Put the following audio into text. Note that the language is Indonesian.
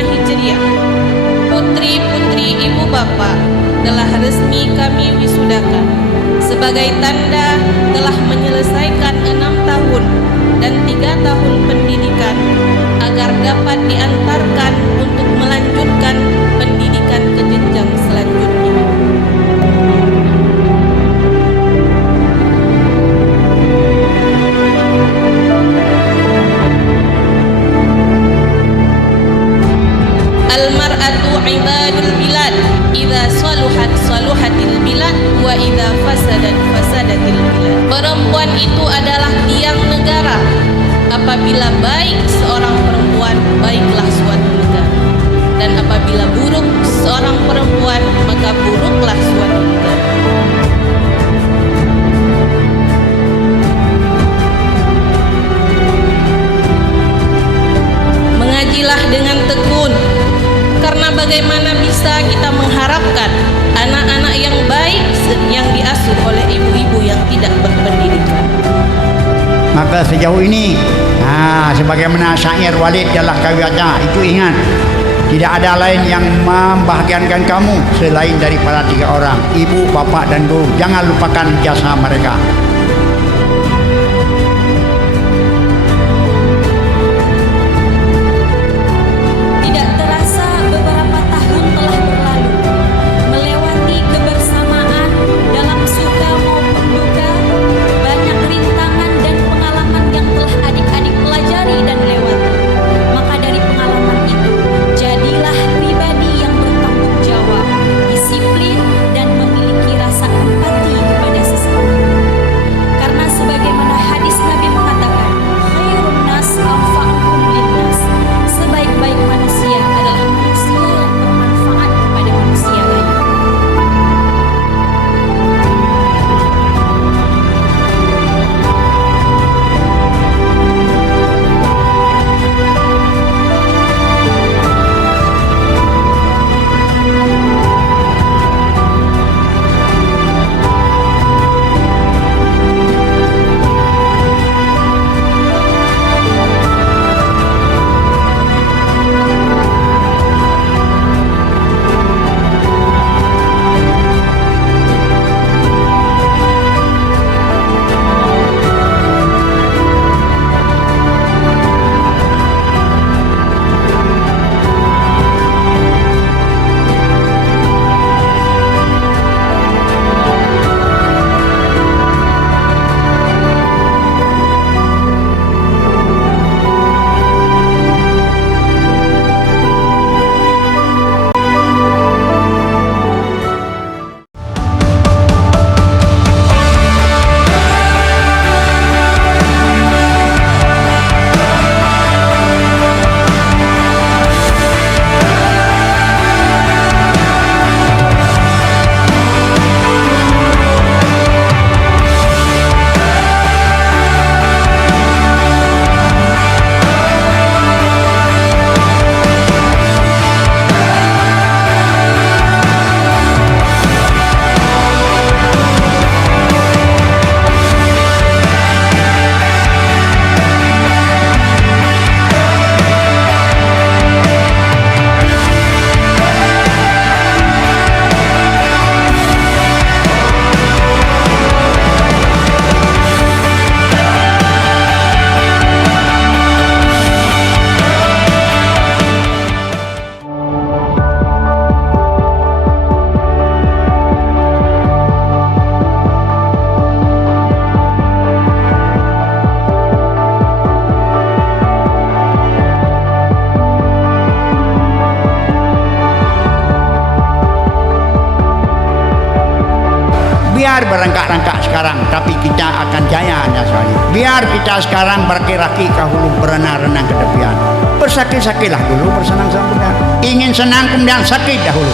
Hijriah. Putri-putri ibu bapak telah resmi kami wisudakan. Sebagai tanda telah menyelesaikan 6 tahun dan 3 tahun pendidikan agar dapat diantarkan untuk melanjutkan pendidikan ke jenjang selanjutnya. Al-mar'atu ibadul bilad, idza saluhat saluhatil bilad wa idza fasadat fasadatil bilad. Perempuan itu adalah tiang negara. Apabila baik seorang perempuan, baiklah suatu negara. Dan apabila buruk seorang perempuan, maka buruklah suatu negara. Mengajilah dengan tekun, karena bagaimana bisa kita mengharapkan anak-anak yang baik yang diasuh oleh ibu-ibu yang tidak berpendidikan. Maka sejauh ini sebagaimana syair Walid dalam kawiatnya itu, ingat, tidak ada lain yang membahagiakan kamu selain daripada 3 orang, ibu, bapak dan guru. Jangan lupakan jasa mereka. Biar berangkat-rangkat sekarang, tapi kita akan jaya sekali. Biar kita sekarang berkaki-kaki ke hulu, berenang-renang ke tepian. Bersakit-sakitlah dulu, bersenang-senang. Ingin senang kemudian sakit dahulu.